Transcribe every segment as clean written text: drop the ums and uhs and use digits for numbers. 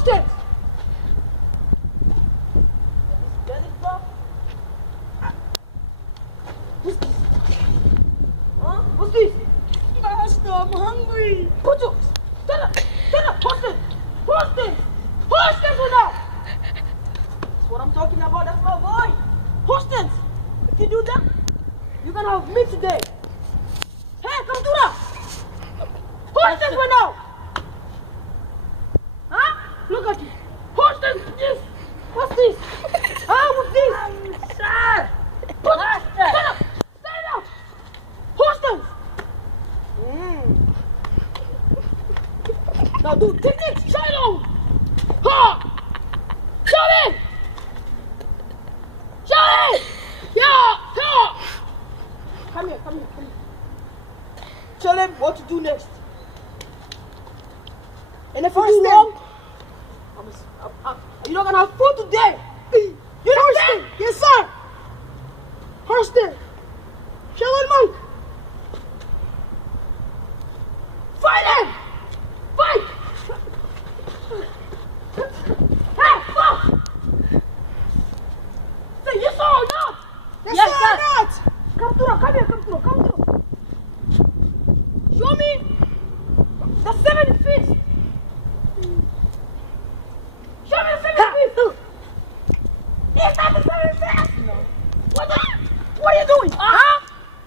Hostage! What's this? Huh? What's this? Master, I'm hungry. Put your... Stand up! Stand up! Hostage! Hostage! Hostage now! That's what I'm talking about. That's my boy. Hostage! If you do that, you're gonna have me today. Hey, come to that! Hostage right now! Huh? Look at you. Hostage! This! What's this? Huh? What's this? Sir! Put, Master! stand up! Stand up! Hostage! Now do techniques! Show it on! Ha! Show it! Show it! Yeah! Ha! Come here, come here, come here. Tell them what to do next. And if you do wrong, you're not gonna have food today. You understand? Yes, sir. Hostage. Shalom, monk. Fight him! Fight! Hey, fuck! Say yes or no! Yes, sir. Not. Come through, come here, come through, come through. Show me the 7 feet. Show me the 7 feet. Is that the 7 feet? No. What are you doing? Huh?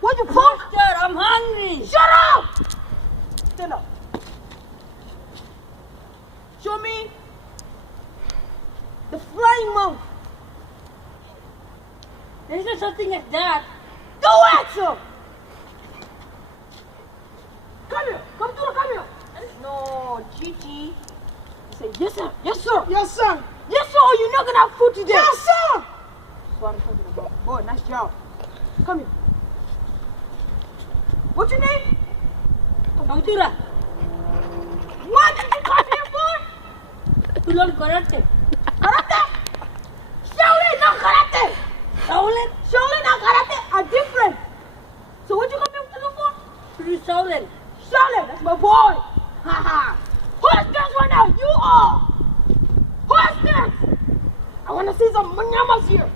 What you punk? Master, I'm hungry. Shut up! Stand up. Show me the flying monk. There's no something like that. Do it, sir! Come here. Come here. No, Gigi. Say yes, sir. Yes, sir. Yes, sir. Yes, sir, or you're not gonna have food today. Yes, sir. That's what I'm talking about. Boy, nice job. Come here. What's your name? Kautura. What did you come here for? To learn karate. Karate? Shaolin, not karate. Shaolin? Shaolin and karate are different. So what you come here to do for? To do Shaolin. Shaolin, that's my boy. Haha. Hostage right now, you are. Hostage. I want to see some manyamas here.